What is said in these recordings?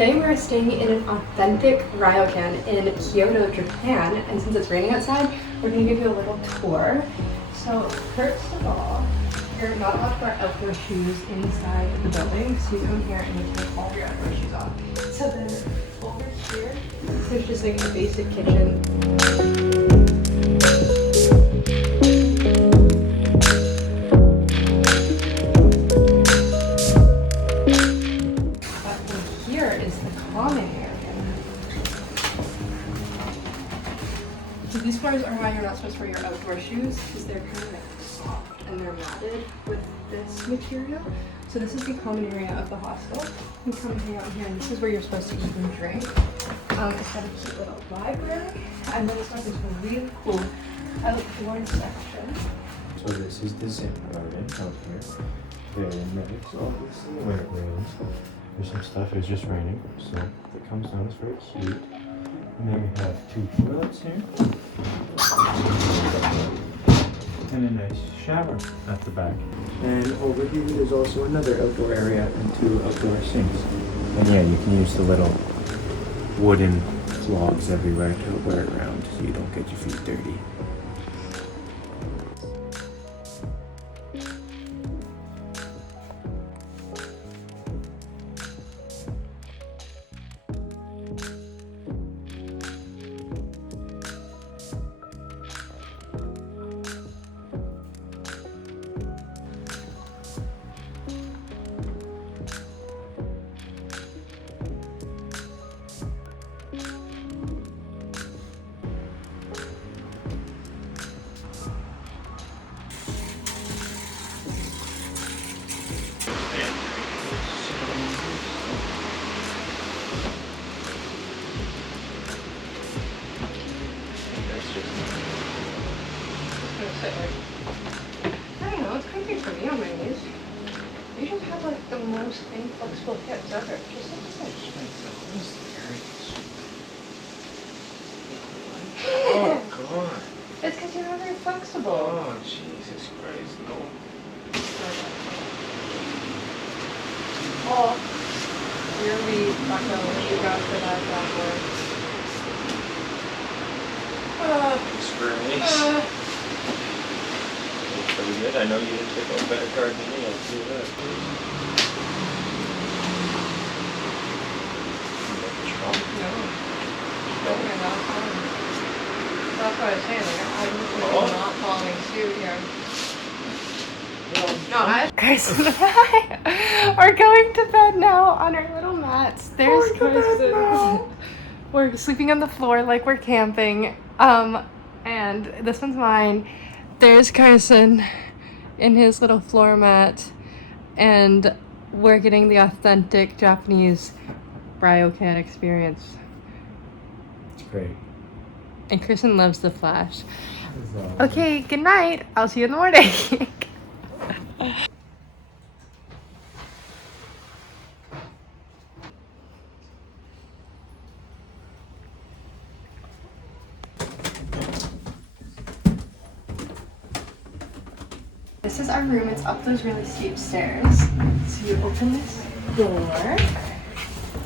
today we're staying in an authentic Ryokan in Kyoto, Japan, and since it's raining outside, we're going to give you a little tour. So first of all, you're not allowed to wear outdoor shoes inside the building, so you come here and you take all your outdoor shoes off. So then over here, there's just like a basic kitchen. So these floors are why you're not supposed to wear your outdoor shoes, because they're kind of like soft and they're matted with this material. So this is the common area of the hostel. You come hang out here, and this is where you're supposed to eat and drink. It's got a cute little library, and then it's got this really cool outdoor section. So this is the zip garden out here. Very nice, obviously, when it rains. There's some stuff, it's just raining, so if it comes down, it's very cute. And then we have 2 toilets here. And a nice shower at the back. And over here there's also another outdoor area and 2 outdoor sinks. And yeah, you can use the little wooden logs everywhere to wear it around so you don't get your feet dirty. I don't know, it's comfy for me on my knees. You just have like the most inflexible hips ever. Just look at this. Oh god. It's because you're not very flexible. Oh Jesus Christ, no. Oh, you're weak, Bucko. What you got for that bad boy? Experience. Pretty good. I know you didn't take a better card than me, I'll do that. No. No, you're not falling. That's what I was saying, like, I'm not following suit here. No, Carson and I are going to bed now on our little mats. There's Carson. We're sleeping on the floor like we're camping. And this one's mine. There's Carson in his little floor mat. And we're getting the authentic Japanese Ryokan experience. It's great. And Carson loves the Flash. Okay, good night. I'll see you in the morning. This is our room. It's up those really steep stairs. So you open this door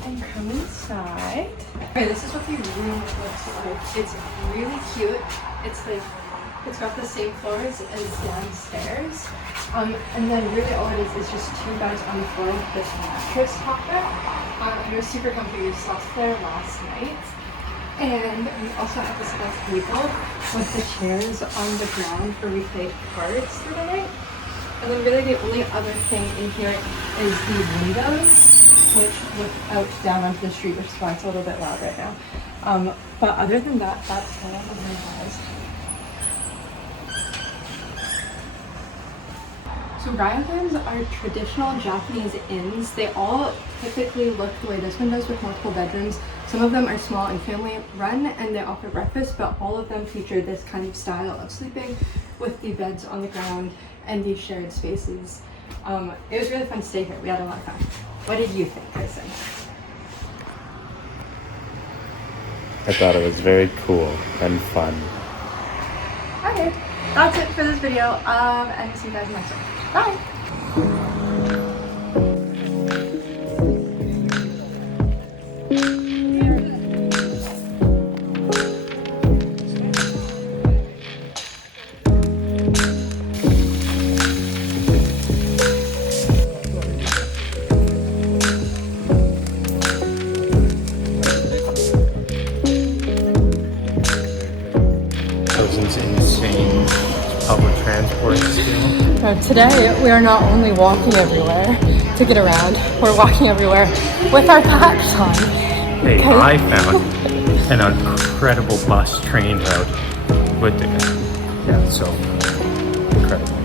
and come inside. Okay, this is what the room looks like. It's really cute. It's got the same floors as downstairs. And then really all it is just 2 beds on the floor with this mattress topper. And it was super comfy. We slept there last night. And we also have this little table with the chairs on the ground where we played cards for the night. And then really the only other thing in here is the windows, which look out down onto the street, which is why it's a little bit loud right now. But other than that, that's all of my house. So Ryokans are traditional Japanese inns. They all typically look the way this one does with multiple bedrooms. Some of them are small and family run and they offer breakfast, but all of them feature this kind of style of sleeping with the beds on the ground and these shared spaces. It was really fun to stay here. We had a lot of fun. What did you think, Carson? I thought it was very cool and fun. Okay, that's it for this video. And see you guys next one. Bye! today we are not only walking everywhere to get around, we're walking everywhere with our packs on. Hey, Okay. I found an incredible bus train route with the, yeah, so incredible.